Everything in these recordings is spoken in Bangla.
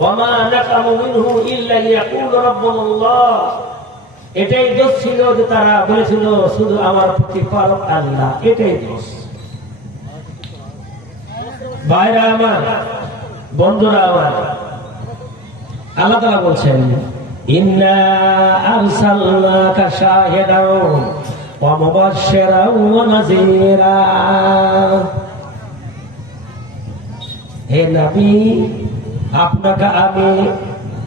ওয়ামা নাকামু মিনহু ইল্লা ইয়াকুলু রাব্বুনাল্লাহ। এটাই দোষ ছিল যে তারা বলেছিল শুধু আমার প্রতিপালক আল্লাহ, এটাই দোষ। ভাইরা আমার, বন্ধুরা আমার, আল্লাহ তাআলা বলছেন ইন্না আরসালনাকা শাহিদাও ওয়া মুবাশশিরাও ওয়া নাযীরা। হে নবী, আপনাকে আমি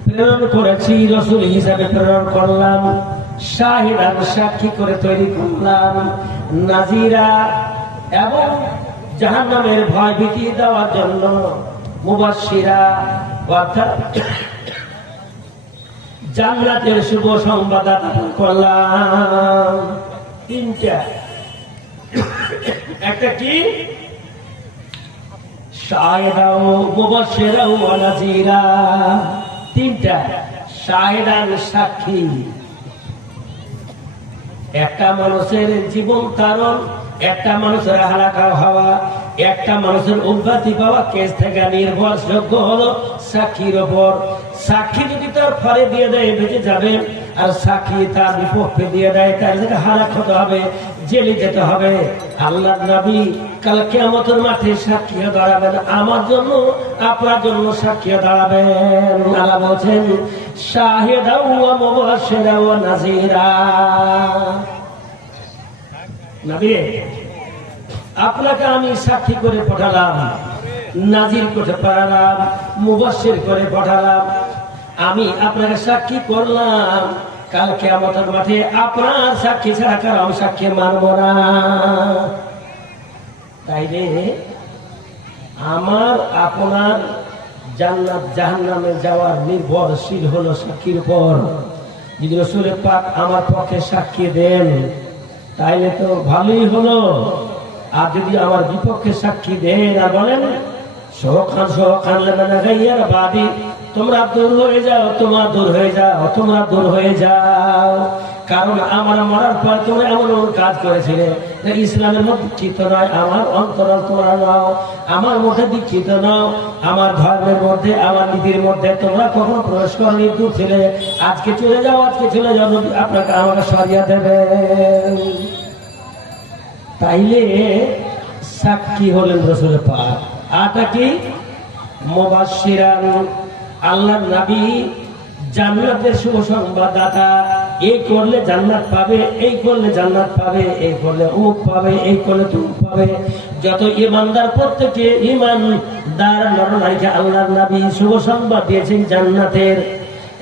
প্রেরণ করেছি, রাসূল হিসেবে প্রেরণ করলাম, শাহিদান সাক্ষী করে তৈরি করলাম, নাযীরা এবং জাহান্নামের ভয় ভীতি দেওয়ার জন্য, মুবাশশিরা অর্থাৎ জান্নাতের শুভ সংবাদ করলাম। তিনটা, একটা কি শাহিদাও মুবাশশিরাও ওয়া নাযীরা, তিনটা শাহিদান সাক্ষী। একটা মানুষের জীবন কারণ, একটা মানুষের হালাকা হওয়া, একটা মানুষের উন্নতি পাওয়া কেস থেকে নির্ভরযোগ্য হলো সাক্ষীর ওপর। সাক্ষী যদি তার ফলে দিয়ে দেয় বেঁচে যাবে, আর সাক্ষী তার বিপক্ষে দিয়ে দেয় তাহলে হালাক হতে হবে, জেলে যেতে হবে। আল্লাহর নবী কাল কিয়ামতের মাঠে সাক্ষী হয়ে দাঁড়াবেন, আমার জন্য আপনার জন্য সাক্ষী হয়ে দাঁড়াবেন। আল্লাহ বলছেন শাহিদাও ওয়া মুবাশশিরাও ওয়া নাযীরা। নবী, আপনাকে আমি সাক্ষী করে পাঠালাম, নাজির করে পাঠালাম, মুবাশশির করে পাঠালাম। আমি আপনাকে সাক্ষী করলাম, কাল কিয়ামতের মাঠে আপনার সাক্ষী ছাড়া কারো সাক্ষী মানব না। তাইলে আমার আপনার জান্নাত জাহান্নামে যাওয়ার নির্ভরশীল হলো সাক্ষীর উপর। যদি রাসূল পাক আমার পক্ষে সাক্ষী দেন তাইলে তো ভালোই হলো, আর যদি আমার বিপক্ষে সাক্ষী দেন আর বলেন সোখান গাইয়ার বাদী, তোমরা দূর হয়ে যাও, তোমরা দূর হয়ে যাও, তোমরা দূর হয়ে যাও, কারণ আমার মরার পর তোমরা এমন এমন কাজ করেছিলে ইসলামের মধ্যে দীক্ষিত নয়, আমার অন্তরাল তোমরা নাও, আমার মধ্যে দীক্ষিত নাও, আমার ধর্মের মধ্যে আমার নীতির মধ্যে তোমরা কখনো প্রবেশ করনি, দূর ছিলে, আজকে চলে যাও, আজকে চলে যাও, আপনাকে আমাকে সরিয়ে দেবে। তাইলে সাক্ষী হলেন রাসূল পাক। আটা কি মুবাশশিরান, আল্লাহর নবী জান্নাতের শুভ সংবাদদাতা। এই করলে জান্নাত পাবে, এই করলে জান্নাত পাবে, এই করলে অমুক পাবে, এই করলে তুমুক পাবে। যত ঈমানদার প্রত্যেকে ঈমানদার নরনারীকে আল্লাহর নবী শুভ সংবাদ দিয়েছেন জান্নাতের,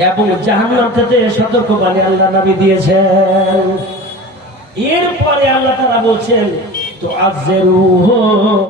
এবং জাহান্নাম থেকে সতর্কবাণী আল্লাহর নবী দিয়েছেন। এরপরে আল্লাহ তাআলা বলছেন তো আযরুহু